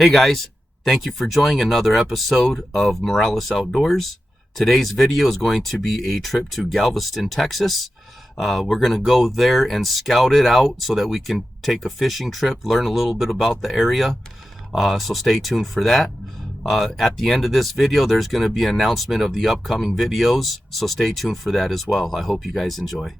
Hey guys, thank you for joining another episode of Morales Outdoors. Today's video is going to be a trip to Galveston, Texas. We're going to go there and scout it out so that we can take a fishing trip, learn a little bit about the area. So stay tuned for that. At the end of this video, there's going to be an announcement of the upcoming videos, so stay tuned for that as well. I hope you guys enjoy.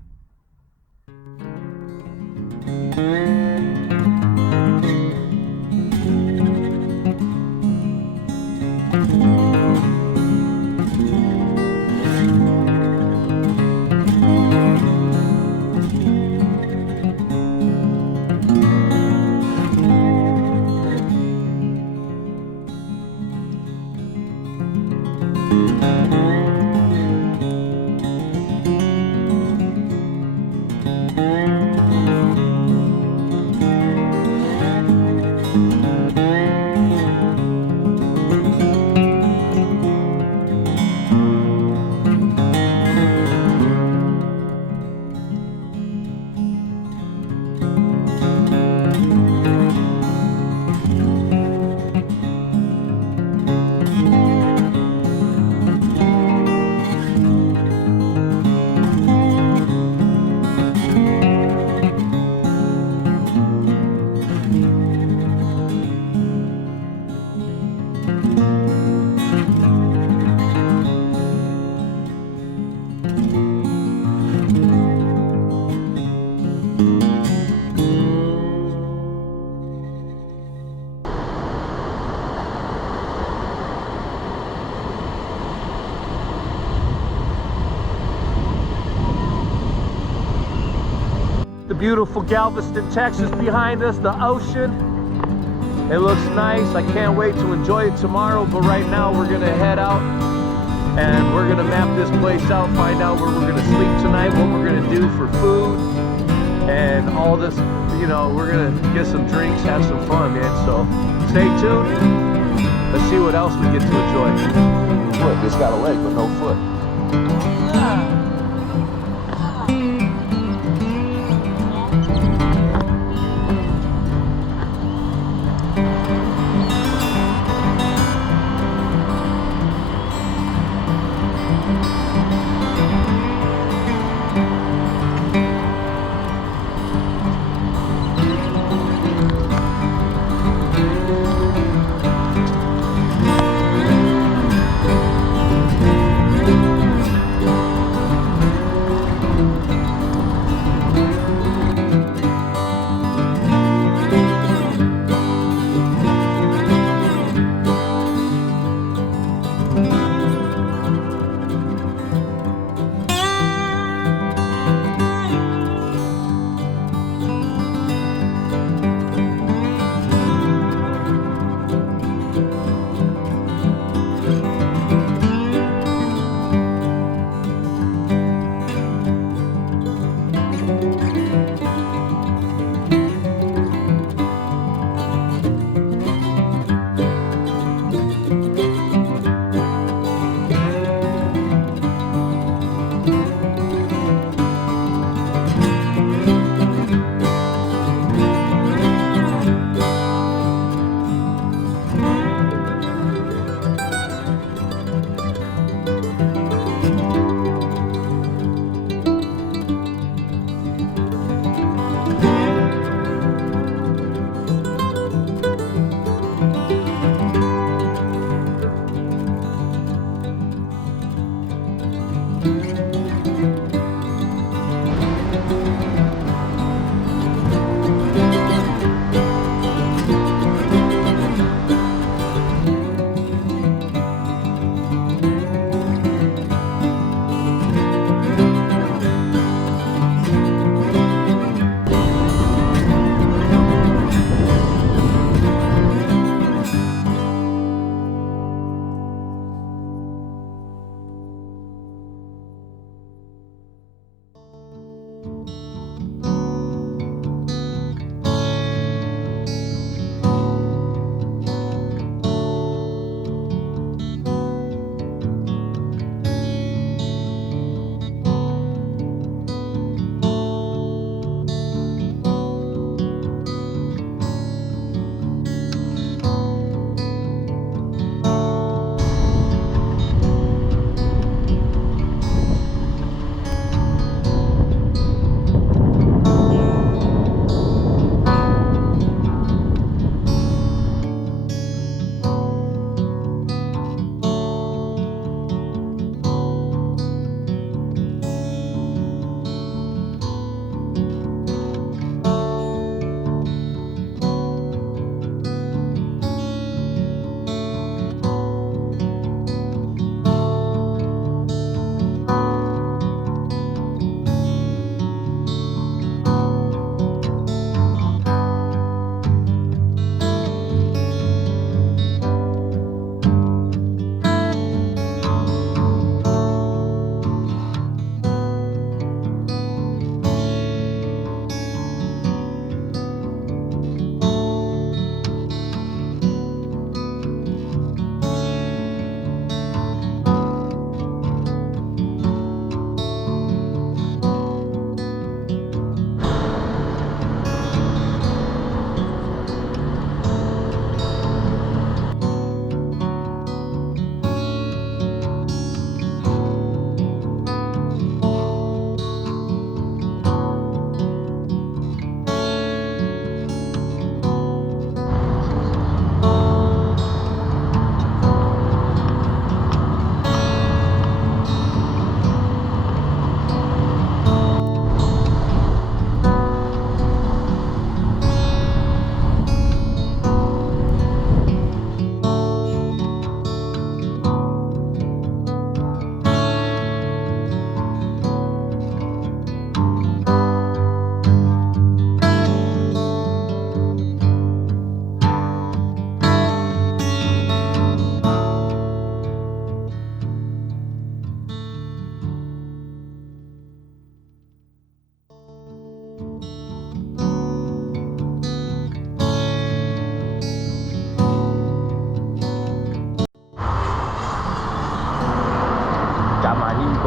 The beautiful Galveston, Texas behind us, the ocean. It looks nice. I can't wait to enjoy it tomorrow, but right now we're gonna head out and we're gonna map this place out, find out where we're gonna sleep tonight, what we're gonna do for food, and all this, you know, we're gonna get some drinks, have some fun, man. So stay tuned. Let's see what else we get to enjoy. Foot, it's got a leg, but no foot.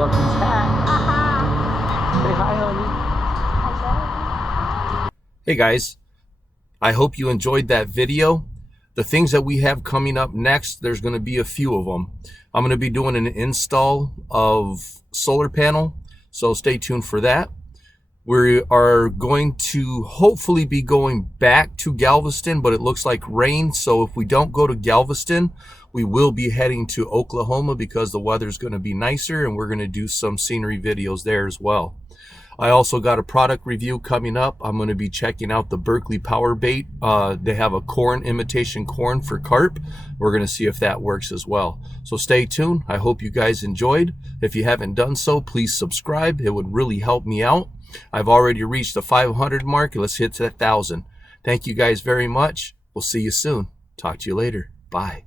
Bucky's hat. Say hi, honey. Hey guys, I hope you enjoyed that video. The things that we have coming up next, there's going to be a few of them. I'm going to be doing an install of solar panel, so stay tuned for that. We are going to hopefully be going back to Galveston, but it looks like rain, so if we don't go to Galveston, we will be heading to Oklahoma because the weather's going to be nicer, and we're going to do some scenery videos there as well. I also got a product review coming up. I'm going to be checking out the Berkeley Power Bait. They have a imitation corn for carp. We're going to see if that works as well. So stay tuned. I hope you guys enjoyed. If you haven't done so, please subscribe. It would really help me out. I've already reached the 500 mark. Let's hit that 1,000. Thank you guys very much. We'll see you soon. Talk to you later. Bye.